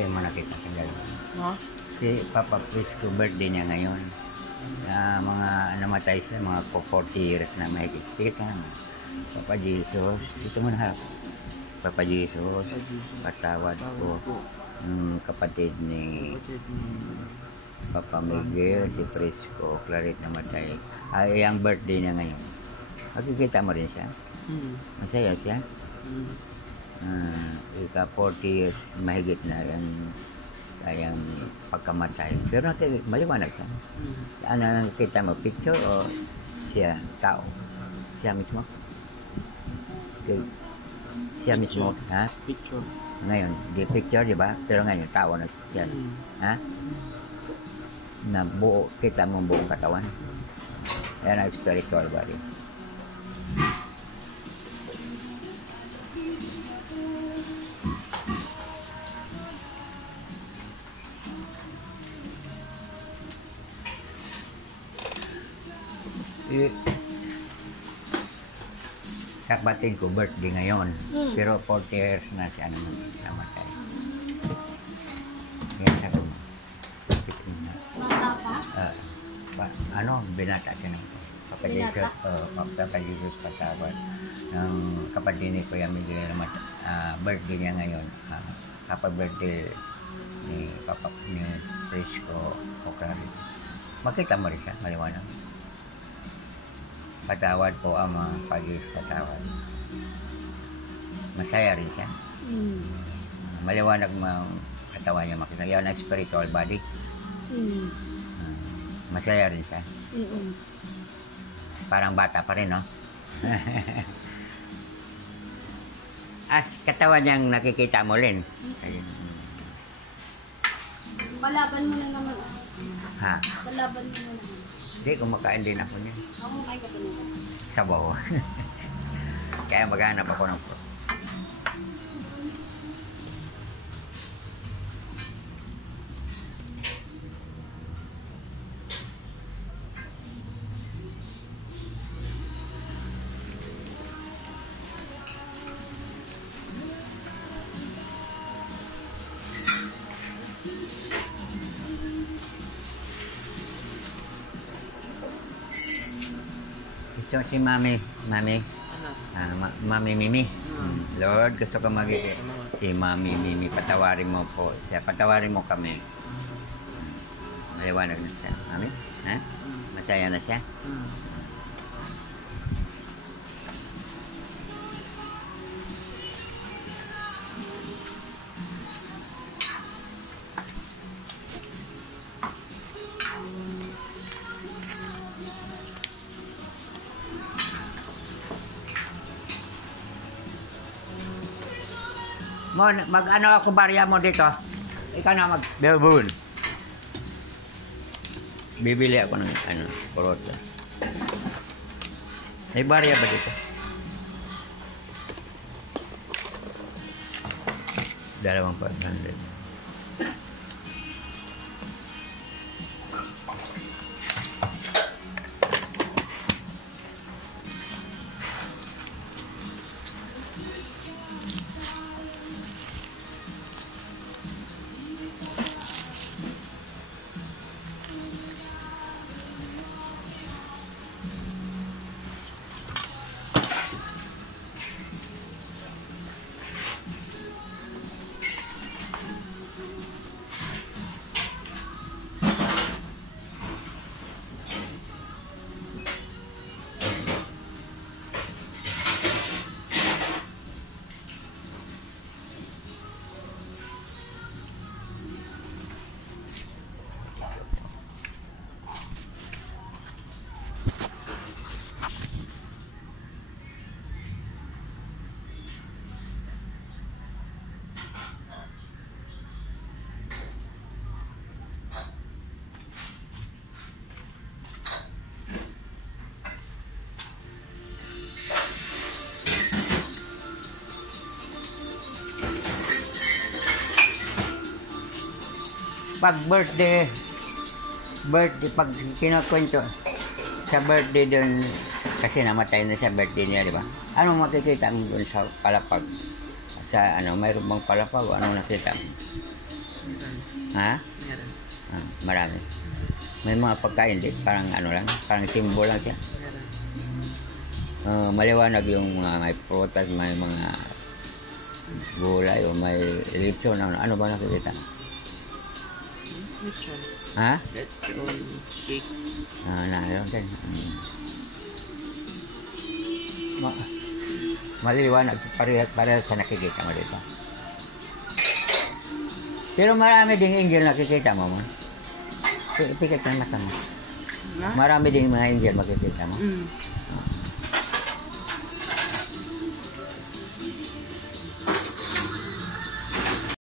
Pero yung mga nakita sa dalawa. Ha? Si Papa Prisco, birthday niya ngayon. Mga namatay siya, mga 40 years na mahigit. Tigit ka naman. Papa Jesus, ito mo na. Papa Jesus, patawad ko. Kapatid ni Papa Miguel, si Prisco, Claret namatay. Ang birthday niya ngayon. Makikita mo rin siya. Masaya siya. Ika 40 years, mahigit na yung pagkamatay. Pero maliwanag siya. Ano nakita mo? Picture o siya? Tao? Siya mismo? Siya mismo? Ha? Picture. Ngayon, di picture, di ba? Pero ngayon, tao na siya. Ha? Na buo, kita mo buong katawan. Yan ang spiritual body. Kapatid ko, birthday ngayon. Pero 40 years na siya namatay. Yan sa ko. Bata pa? Binata siya ng Papa Jesus patawad. Ng kapatid ni Kuya Miguel, birthday niya ngayon. Happy birthday ni Papa ni Prisco Oclarit. Makita mo rin siya, maliwanag. Patawad po ang mga pag-ibig patawad. Masaya rin siya. Maliwanag mga katawan niya makita. Yan ang spiritual body. Masaya rin siya. Parang bata pa rin, no? As katawan niyang nakikita mo rin. Palaban mo na naman. Ha? Palaban mo na naman. Hindi, kumakain din ako niya. Ako kain ka pa nila. Sabaw. Kaya maghanap ako ng So, si Mami, Mami Mimi. Lord, gusto ko magiging si Mami Mimi, patawarin mo po siya, patawarin mo kami. Maliwanag na siya. Mami, ha? Masaya na siya? Mag-ano ako barya mo dito. Ikaw na mag-belbun. Bibili ako ng porota. May barya ba dito? Dalawang 500. Pag birthday, pag kinakwento sa birthday doon, kasi namatay na siya birthday niya, di ba? Anong makikita mo doon sa palapag? Sa mayroon bang palapag o anong nakita mo? Ha? Meron. Marami. May mga pagkain din, parang ano lang, parang simbol lang siya. Meron. Maliwanag yung may prutas, may mga gulay o may lechon. Ano ba nakikita? Lechon. Ha? Lechon. Cake. Yun din. Maliwanag, parehas sa nakikita mo dito. Pero marami ding angel nakikita mo mo. Pikit na mata mo. Na? Marami ding mga angel makikita mo. Mm.